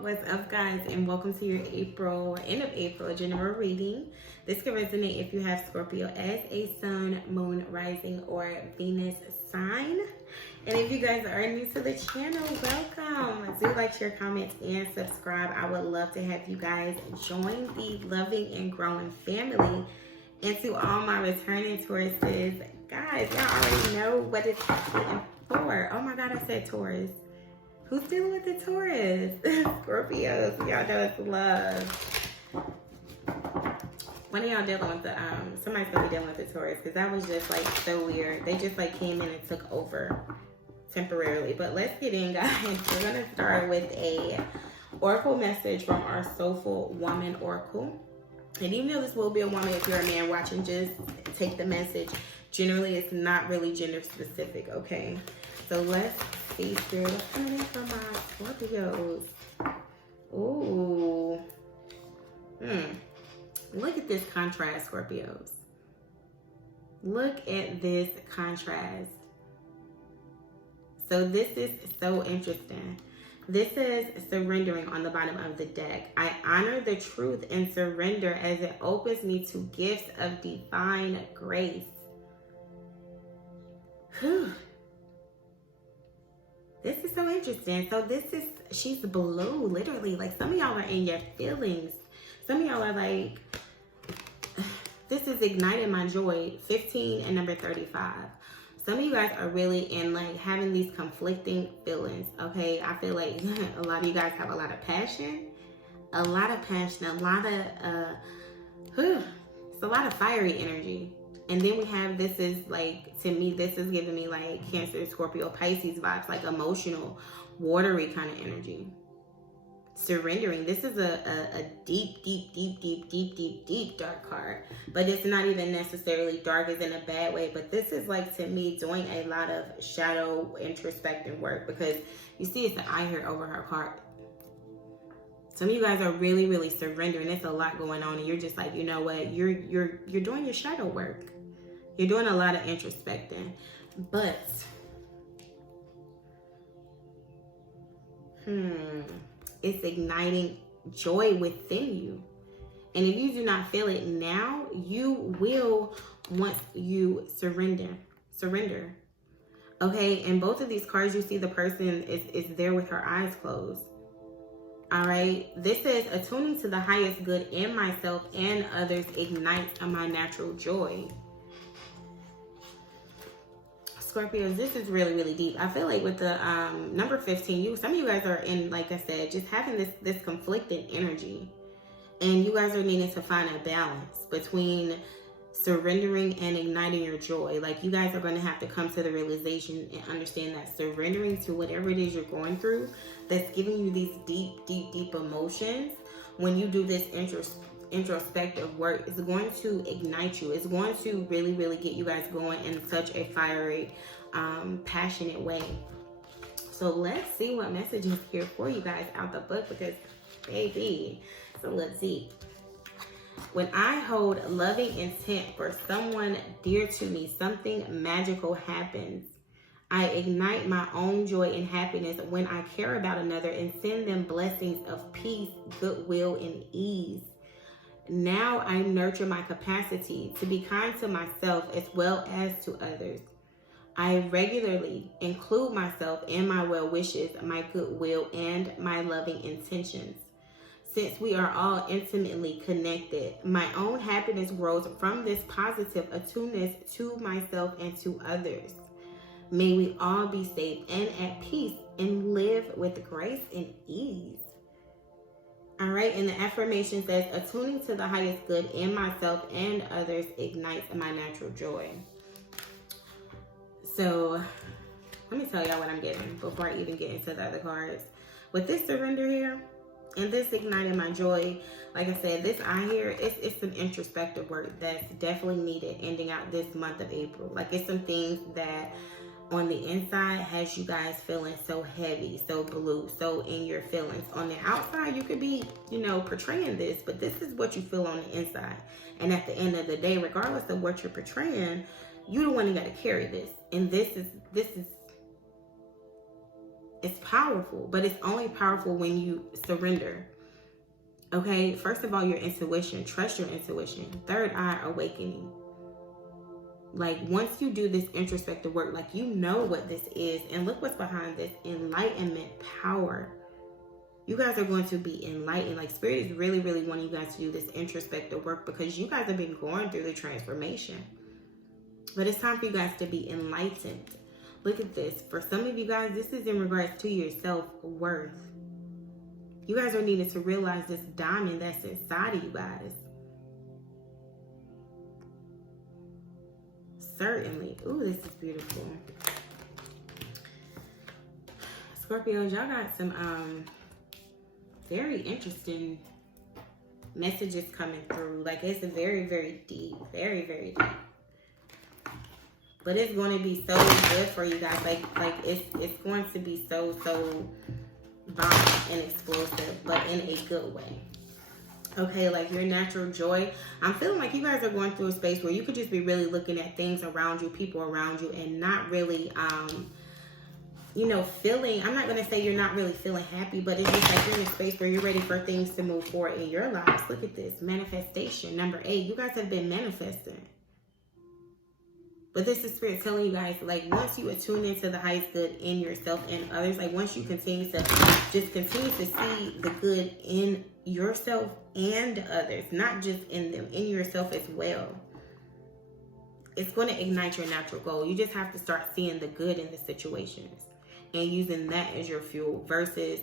What's up, guys, and welcome to your end of April general reading. This can resonate if you have Scorpio as a sun, moon, rising, or Venus sign. And if you guys are new to the channel, welcome. Do like, share, comment, and subscribe. I would love to have you guys join the loving and growing family. And to all my returning Tauruses, guys, y'all already know what it's happening for. Oh my God, I said Taurus. Who's dealing with the Taurus? Scorpios. Y'all know it's love. One of y'all dealing with the, somebody's gonna be dealing with the Taurus, because that was just like so weird. They just like came in and took over temporarily. But let's get in, guys. We're gonna start with a oracle message from our Soulful Woman Oracle. And even though this will be a woman, if you're a man watching, just take the message. Generally, it's not really gender specific, okay? So let's see, Spirit, what's coming in for my Scorpios? Ooh. Look at this contrast, Scorpios. Look at this contrast. So this is so interesting. This is surrendering on the bottom of the deck. I honor the truth and surrender as it opens me to gifts of divine grace. Whew. This is so interesting. So she's blue, literally. Like, some of y'all are in your feelings. Some of y'all are like, this is igniting my joy. 15 and number 35. Some of you guys are really in like having these conflicting feelings, okay? I feel like a lot of you guys have a lot of passion. A lot of passion, a lot of, it's a lot of fiery energy. And then we have, this is like, to me, this is giving me like Cancer, Scorpio, Pisces vibes, like emotional, watery kind of energy. Surrendering. This is a deep dark card. But it's not even necessarily dark as in a bad way. But this is like, to me, doing a lot of shadow introspective work. Because you see it's the eye here over her card. Some of you guys are really, really surrendering. There's a lot going on. And you're just like, you know what? You're doing your shadow work. You're doing a lot of introspecting, but it's igniting joy within you. And if you do not feel it now, you will once you surrender. Okay, and both of these cards, you see the person is there with her eyes closed. All right, this says attuning to the highest good in myself and others ignites my natural joy. Scorpios, this is really, really deep. I feel like with the number 15, some of you guys are in, like I said, just having this conflicting energy. And you guys are needing to find a balance between surrendering and igniting your joy. Like, you guys are going to have to come to the realization and understand that surrendering to whatever it is you're going through that's giving you these deep emotions, when you do this introspective work, is going to ignite you. It's going to really, really get you guys going in such a fiery, passionate way. So let's see what message is here for you guys out the book, because baby, so let's see. When I hold loving intent for someone dear to me, something magical happens. I ignite my own joy and happiness when I care about another and send them blessings of peace, goodwill, and ease. Now I nurture my capacity to be kind to myself as well as to others. I regularly include myself in my well wishes, my goodwill, and my loving intentions. Since we are all intimately connected, my own happiness grows from this positive attunement to myself and to others. May we all be safe and at peace and live with grace and ease. All right, and the affirmation says, attuning to the highest good in myself and others ignites my natural joy. So let me tell y'all what I'm getting before I even get into the other cards. With this surrender here and this igniting my joy, like I said, this eye here, it's some introspective work that's definitely needed ending out this month of April. Like, it's some things that on the inside has you guys feeling so heavy, so blue, so in your feelings. On the outside, you could be, portraying this, but this is what you feel on the inside. And at the end of the day, regardless of what you're portraying, you're the one who got to carry this. And this is It's powerful, but it's only powerful when you surrender. Okay, first of all, your intuition. Trust your intuition. Third eye awakening. Like, once you do this introspective work, like, you know what this is. And look what's behind this. Enlightenment power. You guys are going to be enlightened. Like, Spirit is really, really wanting you guys to do this introspective work because you guys have been going through the transformation. But it's time for you guys to be enlightened. Look at this. For some of you guys, this is in regards to your self-worth. You guys are needing to realize this diamond that's inside of you guys. Certainly. Ooh, this is beautiful. Scorpios, y'all got some very interesting messages coming through. Like, it's very, very deep. Very, very deep. But it's going to be so good for you guys. Like it's going to be so bomb and explosive, but in a good way. Okay, like your natural joy. I'm feeling like you guys are going through a space where you could just be really looking at things around you, people around you, and not really, you know, feeling, I'm not going to say you're not really feeling happy, but it's just like you're in a space where you're ready for things to move forward in your lives. Look at this. Manifestation. Number 8. You guys have been manifesting. But this is Spirit telling you guys, like, once you attune into the highest good in yourself and others, like, once you continue to just continue to see the good in yourself and others, not just in them, in yourself as well, it's going to ignite your natural goal. You just have to start seeing the good in the situations and using that as your fuel versus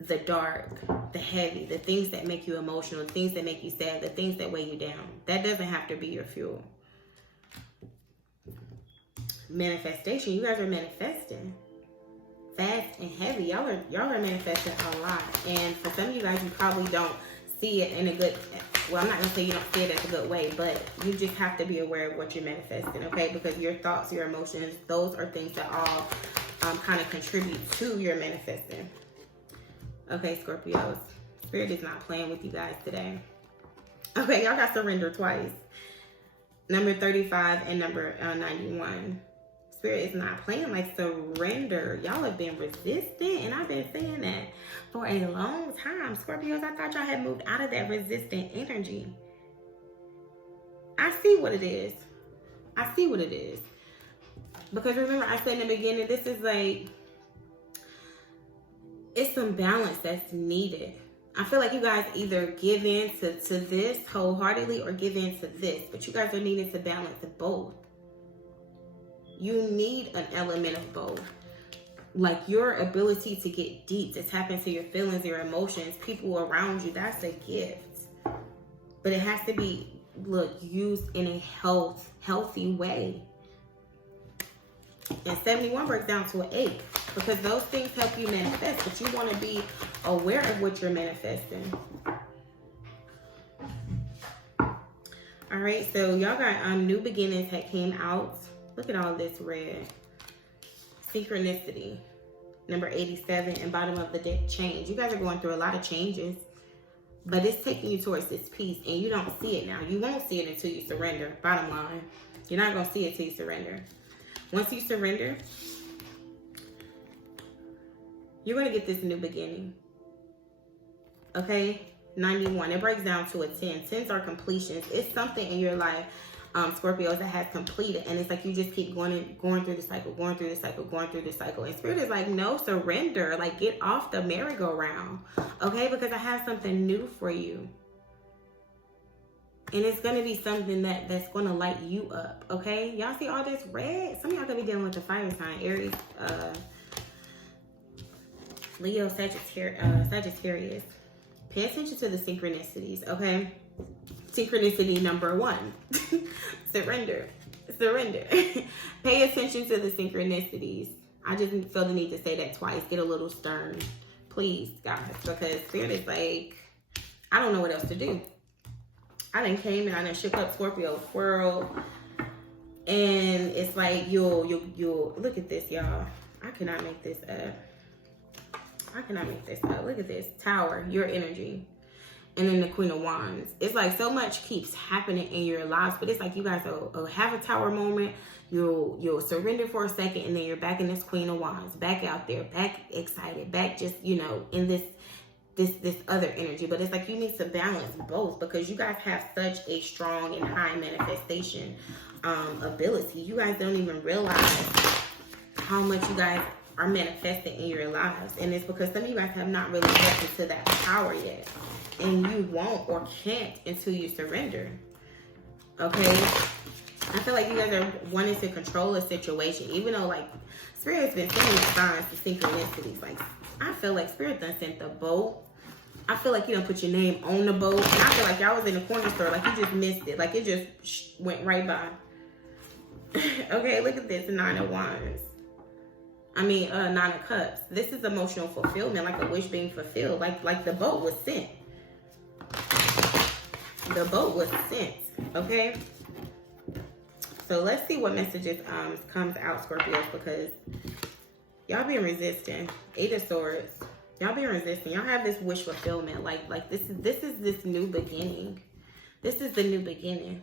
the dark, the heavy, the things that make you emotional, the things that make you sad, the things that weigh you down. That doesn't have to be your fuel. Manifestation. You guys are manifesting fast and heavy. Y'all are manifesting a lot. And for some of you guys, you probably don't see it in a good, well, I'm not gonna say you don't see it as a good way, but you just have to be aware of what you're manifesting, okay? Because your thoughts, your emotions, those are things that all kind of contribute to your manifesting. Okay, Scorpios, Spirit is not playing with you guys today. Okay, y'all got surrender twice. Number 35 and number 91. Spirit is not playing. Like, surrender. Y'all have been resistant, and I've been saying that for a long time. Scorpios, I thought y'all had moved out of that resistant energy. I see what it is. I see what it is. Because remember, I said in the beginning, this is like, it's some balance that's needed. I feel like you guys either give in to this wholeheartedly or give in to this. But you guys are needing to balance both. You need an element of both. Like, your ability to get deep, to tap into your feelings, your emotions, people around you, that's a gift. But it has to be, look, used in a healthy way. And 71 breaks down to an 8. Because those things help you manifest. But you want to be aware of what you're manifesting. Alright, so y'all got new beginnings that came out. Look at all this red. Synchronicity. Number 87 and bottom of the deck, change. You guys are going through a lot of changes. But it's taking you towards this peace. And you don't see it now. You won't see it until you surrender. Bottom line. You're not going to see it until you surrender. Once you surrender, you're going to get this new beginning. Okay? 91. It breaks down to a 10. 10s are completions. It's something in your life, Scorpios, that has completed. And it's like you just keep going through the cycle, going through the cycle, going through the cycle. And Spirit is like, no, surrender. Like, get off the merry-go-round. Okay? Because I have something new for you. And it's going to be something that's going to light you up. Okay? Y'all see all this red? Some of y'all going to be dealing with the fire sign. Aries, Leo, Sagittarius. Pay attention to the synchronicities, okay? Synchronicity number 1. Surrender. Pay attention to the synchronicities. I just feel the need to say that twice. Get a little stern. Please, guys. Because Spirit is like, I don't know what else to do. I done came and I done shook up Scorpio's world. And it's like, you'll look at this, y'all. I cannot make this up. Look at this. Tower, your energy. And then the Queen of Wands. It's like so much keeps happening in your lives, but it's like you guys will have a tower moment. You'll surrender for a second, and then you're back in this Queen of Wands, back out there, back excited, back just, you know, in this other energy. But it's like you need to balance both, because you guys have such a strong and high manifestation ability. You guys don't even realize how much you guys are manifesting in your lives, and it's because some of you guys have not really stepped into that power yet, and you won't or can't until you surrender. Okay, I feel like you guys are wanting to control a situation, even though like Spirit has been sending signs to synchronicities. Like I feel like Spirit done sent the boat. I feel like you don't put your name on the boat, and I feel like y'all was in the corner store, like you just missed it, like it just went right by. Okay, look at this, 9 of Wands. I mean, 9 of Cups. This is emotional fulfillment, like a wish being fulfilled. Like the boat was sent. The boat was sent. Okay. So let's see what messages comes out, Scorpios, because y'all been resisting. 8 of Swords. Y'all been resisting. Y'all have this wish fulfillment. Like this is this new beginning. This is the new beginning.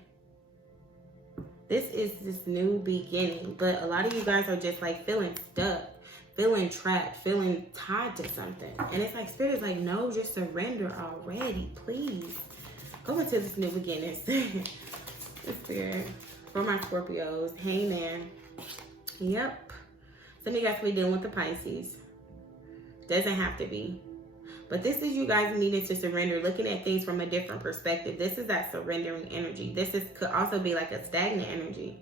This is this new beginning, but a lot of you guys are just like feeling stuck, feeling trapped, feeling tied to something. And it's like Spirit is like, no, just surrender already, please. Go into this new beginning. Spirit, for my Scorpios, Hangman. Yep. Some of you guys will be dealing with the Pisces. Doesn't have to be. But this is you guys needing to surrender, looking at things from a different perspective. This is that surrendering energy. This could also be like a stagnant energy.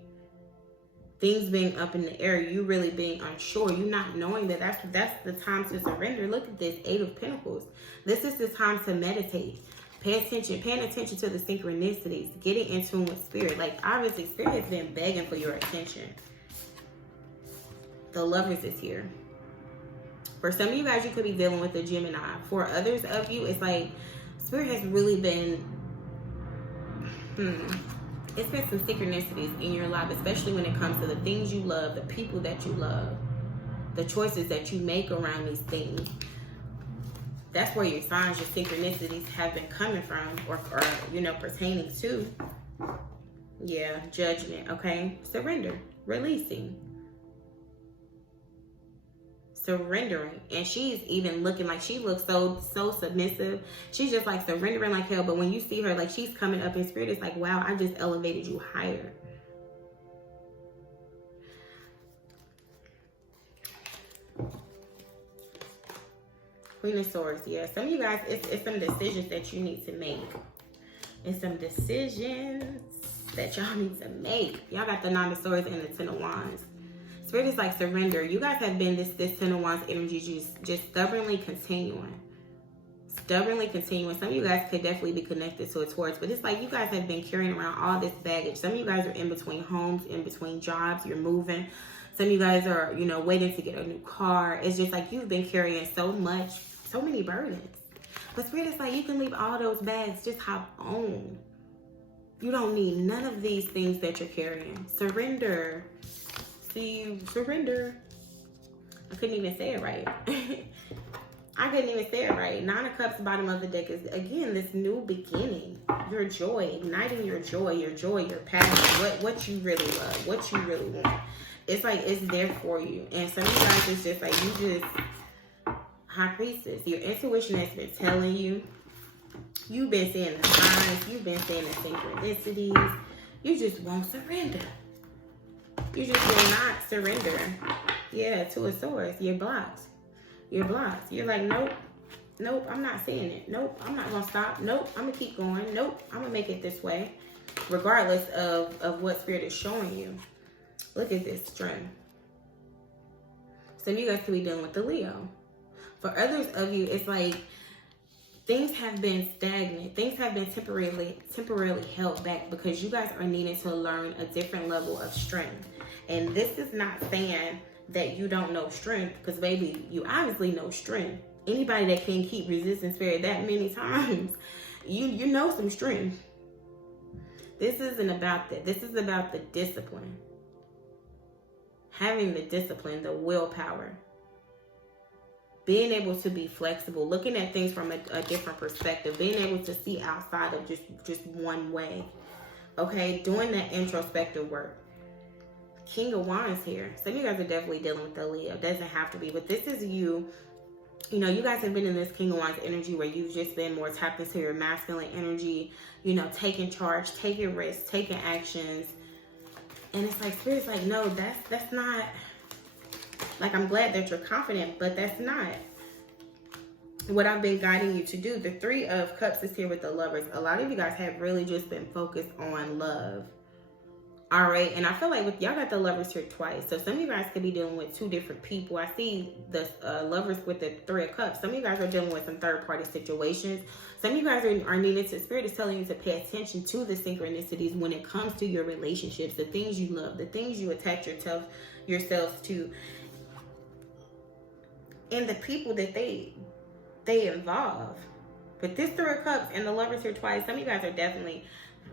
Things being up in the air, you really being unsure, you not knowing that that's the time to surrender. Look at this, 8 of Pentacles. This is the time to meditate. Paying attention to the synchronicities, getting in tune with Spirit. Like obviously Spirit has been begging for your attention. The Lovers is here. For some of you guys, you could be dealing with a Gemini. For others of you, it's like Spirit has really been, it's been some synchronicities in your life, especially when it comes to the things you love, the people that you love, the choices that you make around these things. That's where your signs, your synchronicities have been coming from, or you know, pertaining to. Yeah, Judgment, okay? Surrender, releasing. Surrendering. And she's even looking like, she looks so submissive. She's just like surrendering like hell. But when you see her, like she's coming up in Spirit, it's like, wow, I just elevated you higher. Queen of Swords. Yeah, some of you guys, it's some decisions that you need to make. It's some decisions that y'all need to make. Y'all got the 9 of Swords and the 10 of Wands. Spirit is like surrender. You guys have been this 10 of Wands energy, just stubbornly continuing. Stubbornly continuing. Some of you guys could definitely be connected to a Taurus, but it's like you guys have been carrying around all this baggage. Some of you guys are in between homes, in between jobs. You're moving. Some of you guys are, you know, waiting to get a new car. It's just like you've been carrying so much, so many burdens. But Spirit is like, you can leave all those bags. Just hop on. You don't need none of these things that you're carrying. Surrender. See, surrender. I couldn't even say it right. I couldn't even say it right. 9 of Cups, bottom of the deck is, again, this new beginning. Your joy, igniting your joy, your passion, what you really love, what you really want. It's like, it's there for you. And some of you guys, it's just like, you just, High Priestess, your intuition has been telling you. You've been seeing the signs. You've been seeing the synchronicities. You just won't surrender. You just will not surrender. Yeah, 2 of Swords. You're blocked. You're blocked. You're like, nope. Nope, I'm not seeing it. Nope, I'm not going to stop. Nope, I'm going to keep going. Nope, I'm going to make it this way. Regardless of what Spirit is showing you. Look at this Strength. Some of you guys could be dealing with the Leo. For others of you, it's like things have been stagnant. Things have been temporarily held back because you guys are needing to learn a different level of strength. And this is not saying that you don't know strength, because baby, you obviously know strength. Anybody that can keep resisting Spirit that many times, you know some strength. This isn't about that. This is about the discipline. Having the discipline, the willpower. being able to be flexible, looking at things from a different perspective, being able to see outside of just one way. Okay, doing that introspective work. King of Wands here. Some of you guys are definitely dealing with the Leo. Doesn't have to be, but this is you. You know, you guys have been in this King of Wands energy where you've just been more tapped into your masculine energy, you know, taking charge, taking risks, taking actions. And it's like, Spirit's like, no, that's not, like, I'm glad that you're confident, but that's not what I've been guiding you to do. The Three of Cups is here with the Lovers. A lot of you guys have really just been focused on love. All right, and I feel like with y'all got the Lovers here twice. So some of you guys could be dealing with two different people. I see the Lovers with the Three of Cups. Some of you guys are dealing with some third-party situations. Some of you guys are needing to, Spirit is telling you to pay attention to the synchronicities when it comes to your relationships, the things you love, the things you attach yourselves to, and the people that they involve. But this Three of Cups and the Lovers here twice, some of you guys are definitely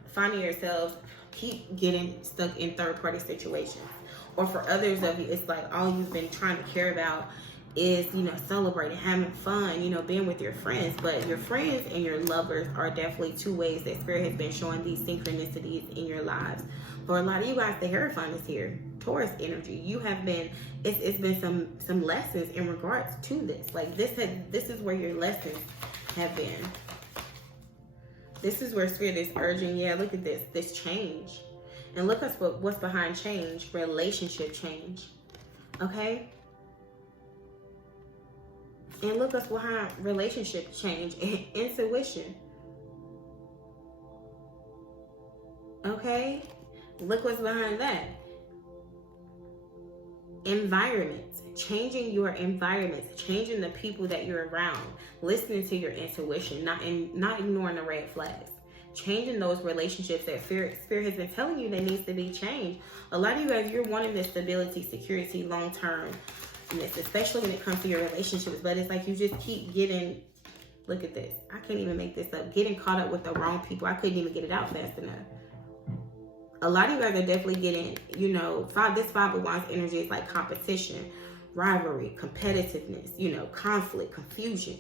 finding yourselves keep getting stuck in third-party situations. Or for others of you, it's like all you've been trying to care about is, you know, celebrating, having fun, you know, being with your friends. But your friends and your lovers are definitely two ways that Spirit has been showing these synchronicities in your lives. For a lot of you guys, the Hierophant is here. Taurus energy. You have been, it's been some lessons in regards to this. Like this is where your lessons have been. This is where Spirit is urging, yeah, look at this change. And look at what's behind change, relationship change. Okay? And look what's behind relationship change, intuition. Okay? Look what's behind that. Environments, changing your environments, changing the people that you're around, listening to your intuition, not ignoring the red flags, changing those relationships that Spirit has been telling you that needs to be changed. A lot of you guys, you're wanting this stability, security, long-term, especially when it comes to your relationships, but it's like you just keep getting, look at this, I can't even make this up, getting caught up with the wrong people. I couldn't even get it out fast enough. A lot of you guys are definitely getting, you know, this Five of Wands energy is like competition, rivalry, competitiveness, you know, conflict, confusion.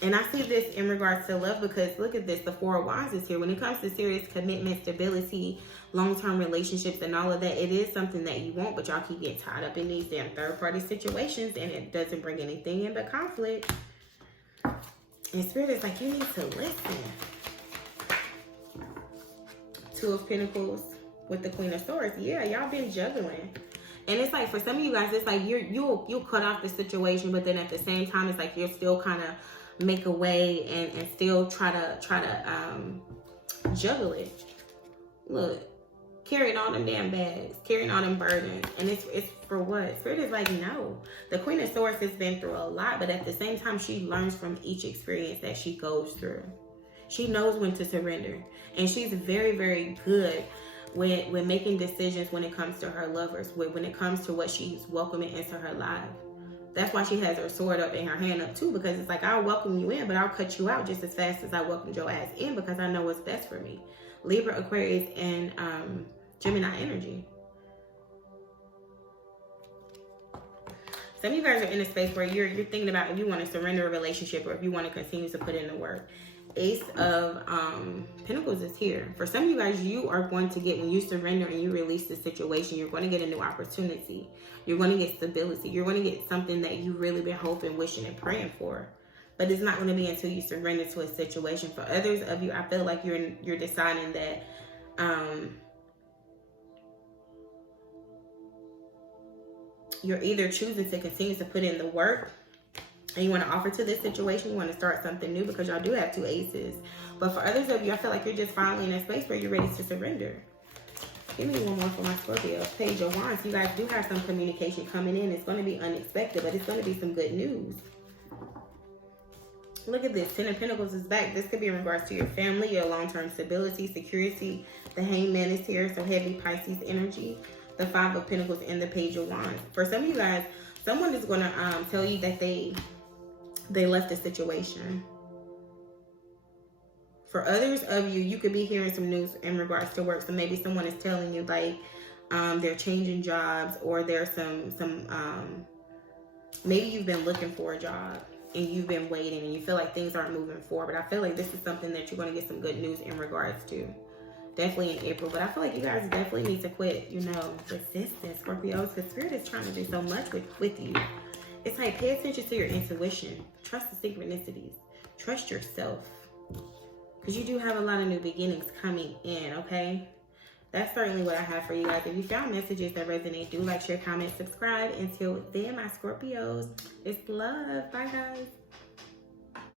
And I see this in regards to love because look at this, the Four of Wands is here. When it comes to serious commitment, stability, long-term relationships and all of that, it is something that you want, but y'all keep getting tied up in these damn third-party situations and it doesn't bring anything in but conflict. And Spirit is like, you need to listen. Two of Pentacles with the Queen of Swords. Yeah, y'all been juggling. And it's like, for some of you guys, it's like you'll cut off the situation, but then at the same time, it's like you're still kind of make a way and still try to juggle it. Look, carrying all them damn bags, carrying all them burdens. And it's for what? Spirit is like, no. The Queen of Swords has been through a lot, but at the same time, she learns from each experience that she goes through. She knows when to surrender. And she's very, very good with making decisions when it comes to her lovers, when it comes to what she's welcoming into her life. That's why she has her sword up and her hand up too, because it's like, I'll welcome you in, but I'll cut you out just as fast as I welcomed your ass in because I know what's best for me. Libra, Aquarius, and Gemini energy. Some of you guys are in a space where you're thinking about if you want to surrender a relationship or if you want to continue to put in the work. Ace of Pentacles is here. For some of you guys, you are going to get, when you surrender and you release the situation, you're going to get a new opportunity. You're going to get stability. You're going to get something that you've really been hoping, wishing, and praying for. But it's not going to be until you surrender to a situation. For others of you, I feel like you're deciding that you're either choosing to continue to put in the work and you want to offer to this situation, you want to start something new because y'all do have two aces. But for others of you, I feel like you're just finally in a space where you're ready to surrender. Give me one more for my Scorpio. Page of Wands. You guys do have some communication coming in. It's going to be unexpected, but it's going to be some good news. Look at this. Ten of Pentacles is back. This could be in regards to your family, your long-term stability, security. The Hangman is here, so heavy Pisces energy. The Five of Pentacles and the Page of Wands. For some of you guys, someone is going to tell you that they left the situation. For others of you, you could be hearing some news in regards to work. So maybe someone is telling you like they're changing jobs or there's some Maybe you've been looking for a job and you've been waiting and you feel like things aren't moving forward. But I feel like this is something that you're going to get some good news in regards to. Definitely in April. But I feel like you guys definitely need to quit, you know, resistance, Scorpios, because Spirit is trying to do so much with you. It's like, pay attention to your intuition. Trust the synchronicities. Trust yourself. Because you do have a lot of new beginnings coming in, okay? That's certainly what I have for you guys. If you found messages that resonate, do like, share, comment, subscribe. Until then, my Scorpios, it's love. Bye, guys.